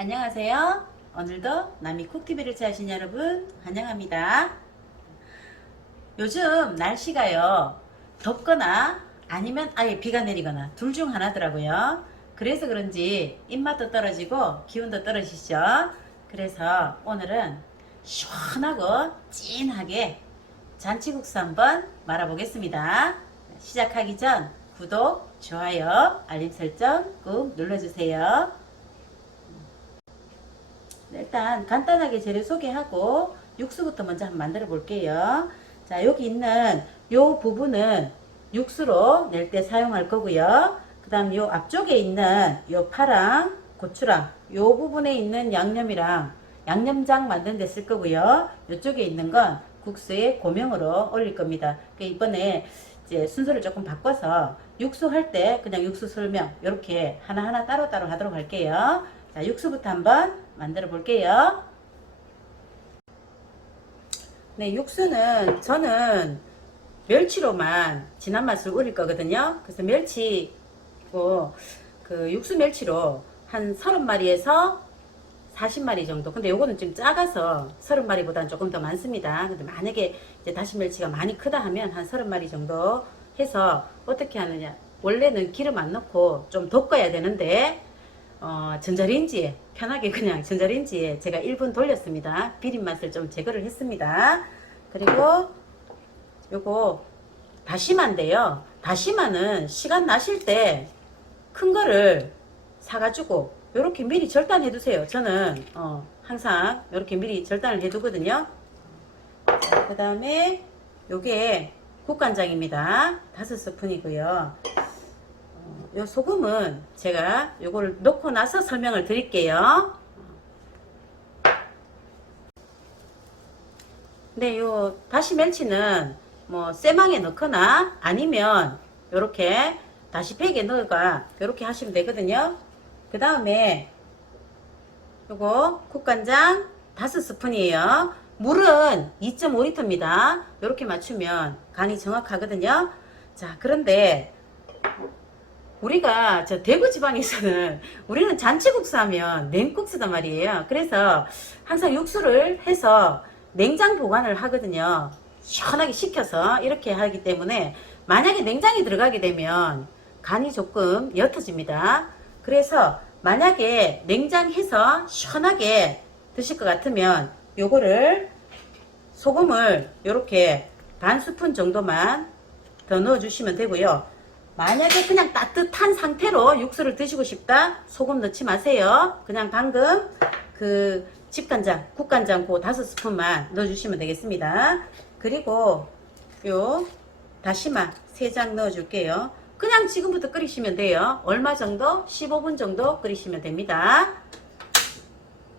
안녕하세요. 오늘도 남이쿡TV를 찾으신 여러분 환영합니다. 요즘 날씨가요 덥거나 아니면 아예 비가 내리거나 둘 중 하나더라고요. 그래서 그런지 입맛도 떨어지고 기운도 떨어지시죠. 그래서 오늘은 시원하고 찐하게 잔치국수 한번 말아보겠습니다. 시작하기 전 구독, 좋아요, 알림 설정 꾹 눌러주세요. 일단 간단하게 재료 소개하고 육수부터 먼저 한번 만들어 볼게요. 자, 여기 있는 요 부분은 육수로 낼 때 사용할 거고요. 그 다음 요 앞쪽에 있는 요 파랑, 고추랑 요 부분에 있는 양념이랑 양념장 만드는 데 쓸 거고요. 요쪽에 있는 건 국수에 고명으로 올릴 겁니다. 이번에 이제 순서를 조금 바꿔서 육수 할 때 그냥 육수 설명 이렇게 하나하나 따로따로 하도록 할게요. 자, 육수부터 한번 만들어 볼게요. 네, 육수는 저는 멸치로만 진한 맛을 우릴 거거든요. 그래서 멸치고 그 육수 멸치로 한 30마리에서 40마리 정도. 근데 요거는 좀 작아서 30마리보다는 조금 더 많습니다. 근데 만약에 이제 다시 멸치가 많이 크다 하면 한 30마리 정도 해서 어떻게 하느냐. 원래는 기름 안 넣고 좀 볶아야 되는데 전자레인지에 편하게 그냥 전자레인지에 제가 1분 돌렸습니다. 비린 맛을 좀 제거를 했습니다. 그리고 요거 다시마인데요. 다시마는 시간 나실 때 큰 거를 사가지고 요렇게 미리 절단해 두세요. 저는 항상 요렇게 미리 절단을 해 두거든요. 그 다음에 요게 국간장입니다. 5스푼이고요. 요 소금은 제가 요거를 넣고 나서 설명을 드릴게요. 근데 요 다시 멸치는 뭐 쇠망에 넣거나 아니면 요렇게 다시팩에 넣어가 요렇게 하시면 되거든요. 그 다음에 요거 국간장 5스푼이에요. 물은 2.5리터입니다. 요렇게 맞추면 간이 정확하거든요. 자, 그런데 우리가 저 대구 지방에서는 우리는 잔치국수 하면 냉국수단 말이에요. 그래서 항상 육수를 해서 냉장 보관을 하거든요. 시원하게 식혀서 이렇게 하기 때문에 만약에 냉장이 들어가게 되면 간이 조금 옅어집니다. 그래서 만약에 냉장해서 시원하게 드실 것 같으면 요거를 소금을 요렇게 반 스푼 정도만 더 넣어 주시면 되고요. 만약에 그냥 따뜻한 상태로 육수를 드시고 싶다, 소금 넣지 마세요. 그냥 방금 그 집간장, 국간장 그 5스푼만 넣어주시면 되겠습니다. 그리고 요 다시마 3장 넣어줄게요. 그냥 지금부터 끓이시면 돼요. 얼마 정도? 15분 정도 끓이시면 됩니다.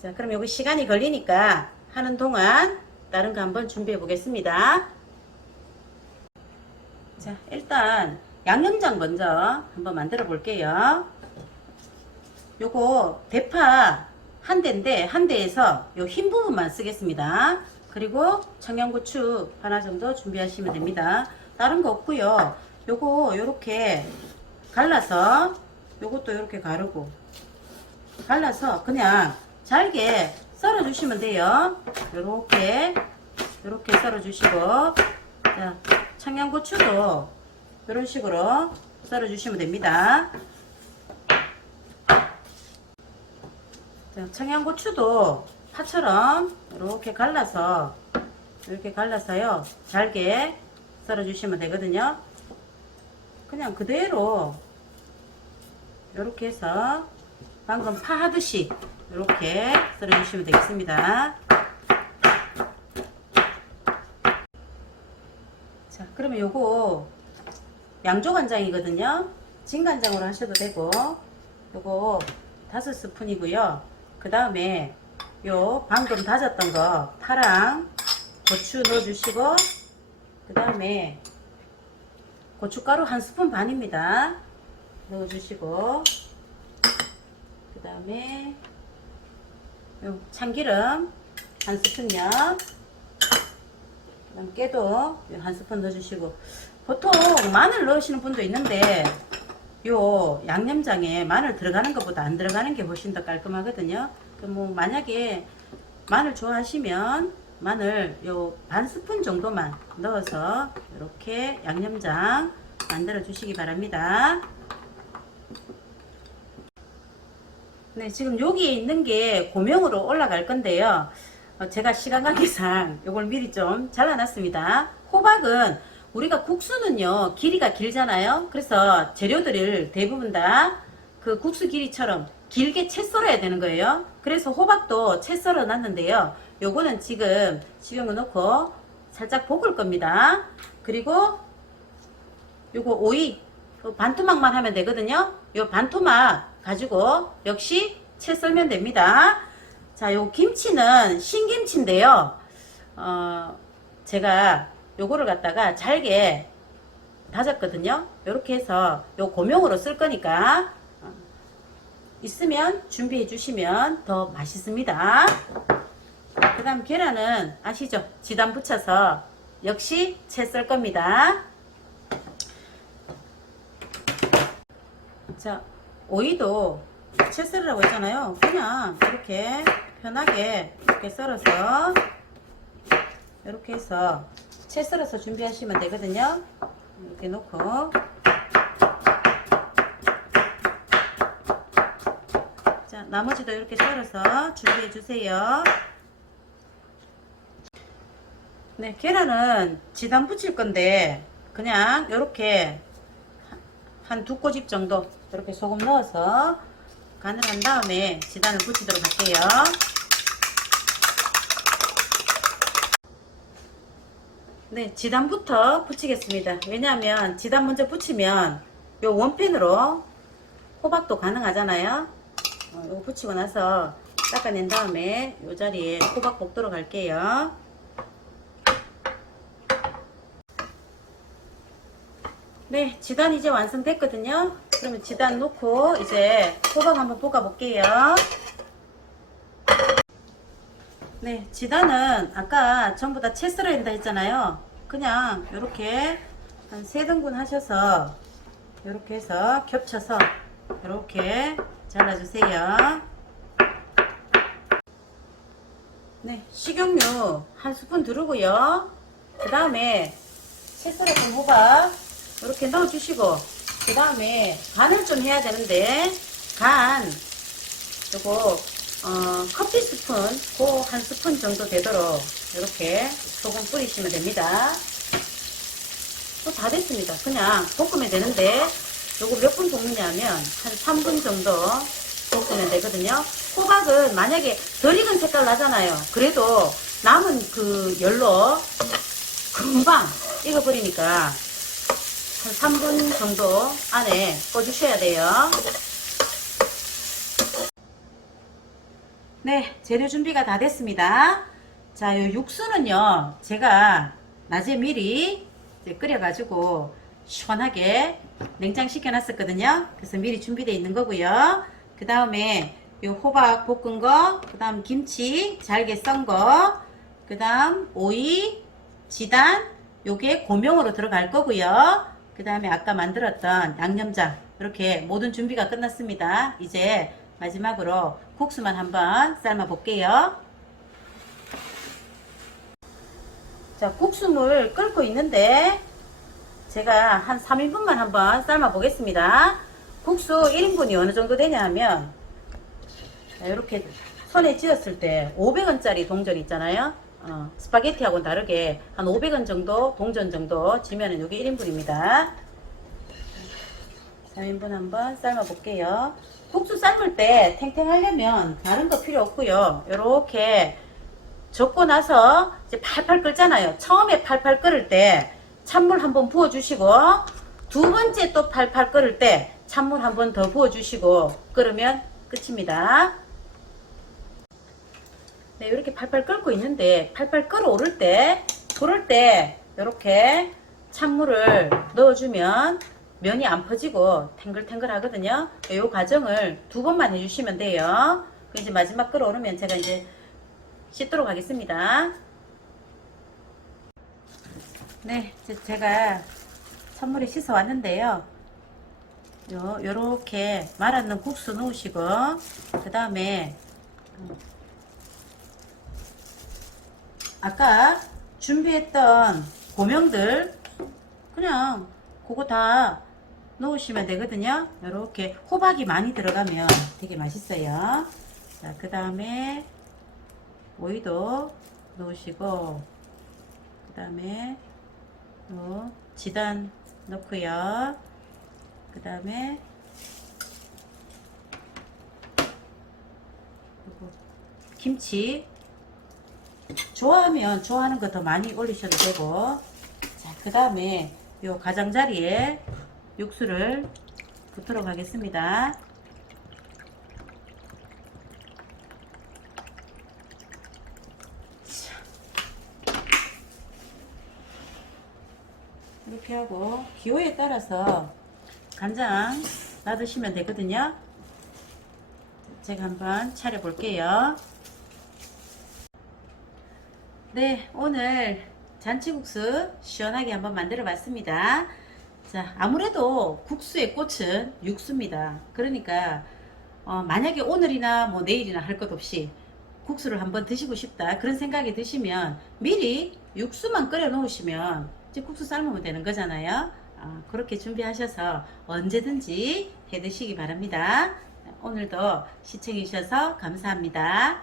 자, 그럼 여기 시간이 걸리니까 하는 동안 다른 거 한번 준비해 보겠습니다. 자, 일단 양념장 먼저 한번 만들어 볼게요. 요거 대파 한 대인데 한 대에서 요 흰 부분만 쓰겠습니다. 그리고 청양고추 하나 정도 준비하시면 됩니다. 다른 거 없고요. 요거 요렇게 갈라서 요것도 요렇게 가르고 갈라서 그냥 잘게 썰어 주시면 돼요. 요렇게 썰어 주시고, 자, 청양고추도 이런 식으로 썰어 주시면 됩니다. 자, 청양고추도 파처럼 이렇게 갈라서요 잘게 썰어 주시면 되거든요. 그냥 그대로 이렇게 해서 방금 파 하듯이 이렇게 썰어 주시면 되겠습니다. 자, 그러면 요거 양조간장이거든요. 진간장으로 하셔도 되고, 요거 5스푼이고요. 그 다음에 요 방금 다졌던 거 파랑 고추 넣어주시고, 그 다음에 고춧가루 1스푼 반입니다. 넣어주시고, 그 다음에 요 참기름 1스푼요. 그 다음 깨도 1스푼 넣어주시고, 보통 마늘 넣으시는 분도 있는데 요 양념장에 마늘 들어가는 것보다 안 들어가는 게 훨씬 더 깔끔하거든요. 그 뭐 만약에 마늘 좋아하시면 마늘 요 반 스푼 정도만 넣어서 이렇게 양념장 만들어 주시기 바랍니다. 네, 지금 여기에 있는 게 고명으로 올라갈 건데요. 제가 시간 관계상 요걸 미리 좀 잘라놨습니다. 호박은 우리가 국수는요 길이가 길잖아요. 그래서 재료들을 대부분 다 그 국수 길이처럼 길게 채 썰어야 되는 거예요. 그래서 호박도 채 썰어 놨는데요. 요거는 지금 식용유 넣고 살짝 볶을 겁니다. 그리고 요거 오이 반토막만 하면 되거든요. 요 반토막 가지고 역시 채 썰면 됩니다. 자, 요 김치는 신김치인데요. 제가 요거를 갖다가 잘게 다졌거든요. 요렇게 해서 요 고명으로 쓸 거니까 있으면 준비해 주시면 더 맛있습니다. 그 다음 계란은 아시죠? 지단 붙여서 역시 채 썰 겁니다. 자, 오이도 채 썰으라고 했잖아요. 그냥 이렇게 편하게 이렇게 썰어서 이렇게 해서 채 썰어서 준비하시면 되거든요. 이렇게 놓고 자, 나머지도 이렇게 썰어서 준비해 주세요. 네, 계란은 지단 붙일 건데 그냥 이렇게 한 두 꼬집 정도 이렇게 소금 넣어서 간을 한 다음에 지단을 붙이도록 할게요. 네, 지단부터 붙이겠습니다. 왜냐하면 지단 먼저 붙이면 요 원펜으로 호박도 가능하잖아요. 이거 붙이고 나서 닦아낸 다음에 요 자리에 호박 볶도록 할게요. 네, 지단 이제 완성됐거든요. 그러면 지단 놓고 이제 호박 한번 볶아 볼게요. 네, 지단은 아까 전부 다 채 썰어야 된다 했잖아요. 그냥 이렇게 한 3등분 하셔서 이렇게 해서 겹쳐서 이렇게 잘라주세요. 네, 식용유 한 스푼 두르고요. 그 다음에 채 썰었던 호박 이렇게 넣어주시고 그 다음에 간을 좀 해야 되는데 간 요거 커피 스푼 그 한 스푼 정도 되도록 이렇게 소금 뿌리시면 됩니다. 다 됐습니다. 그냥 볶으면 되는데 요거 몇 분 볶느냐면 한 3분 정도 볶으면 되거든요. 호박은 만약에 덜 익은 색깔 나잖아요. 그래도 남은 그 열로 금방 익어버리니까 한 3분 정도 안에 꺼주셔야 돼요. 네, 재료 준비가 다 됐습니다. 자, 요 육수는요, 제가 낮에 미리 끓여가지고 시원하게 냉장시켜 놨었거든요. 그래서 미리 준비되어 있는 거고요. 그 다음에 요 호박 볶은 거, 그 다음 김치 잘게 썬 거, 그 다음 오이, 지단, 요게 고명으로 들어갈 거고요. 그 다음에 아까 만들었던 양념장, 이렇게 모든 준비가 끝났습니다. 이제 마지막으로 국수만 한번 삶아 볼게요. 자, 국수물 끓고 있는데 제가 한 3인분만 한번 삶아 보겠습니다. 국수 1인분이 어느 정도 되냐 하면 이렇게 손에 쥐었을 때 500원짜리 동전 있잖아요. 스파게티하고는 다르게 한 500원 정도 동전 정도 지면은 이게 1인분입니다. 3인분 한번 삶아 볼게요. 국수 삶을 때 탱탱하려면 다른 거 필요 없고요. 이렇게 젓고 나서 이제 팔팔 끓잖아요. 처음에 팔팔 끓을 때 찬물 한번 부어 주시고 두 번째 또 팔팔 끓을 때 찬물 한번 더 부어 주시고 끓으면 끝입니다. 네, 이렇게 팔팔 끓고 있는데 팔팔 끓어오를 때 그럴 때 이렇게 찬물을 넣어주면 면이 안 퍼지고 탱글탱글 하거든요. 이 과정을 2번만 해주시면 돼요. 이제 마지막 끓어오르면 제가 이제 씻도록 하겠습니다. 네, 제가 찬물에 씻어 왔는데요. 요렇게 말아놓은 국수 넣으시고, 그 다음에 아까 준비했던 고명들 그냥 그거 다 넣으시면 되거든요. 이렇게 호박이 많이 들어가면 되게 맛있어요. 자, 그 다음에 오이도 넣으시고, 그 다음에 지단 넣고요. 그 다음에 김치 좋아하면 좋아하는 거 더 많이 올리셔도 되고, 자, 그 다음에 요 가장자리에 육수를 붓도록 하겠습니다. 이렇게 하고 기호에 따라서 간장 놔두시면 되거든요. 제가 한번 차려 볼게요. 네, 오늘 잔치국수 시원하게 한번 만들어 봤습니다. 자, 아무래도 국수의 꽃은 육수입니다. 그러니까 만약에 오늘이나 뭐 내일이나 할 것 없이 국수를 한번 드시고 싶다 그런 생각이 드시면 미리 육수만 끓여 놓으시면 이제 국수 삶으면 되는 거잖아요. 그렇게 준비하셔서 언제든지 해 드시기 바랍니다. 오늘도 시청해 주셔서 감사합니다.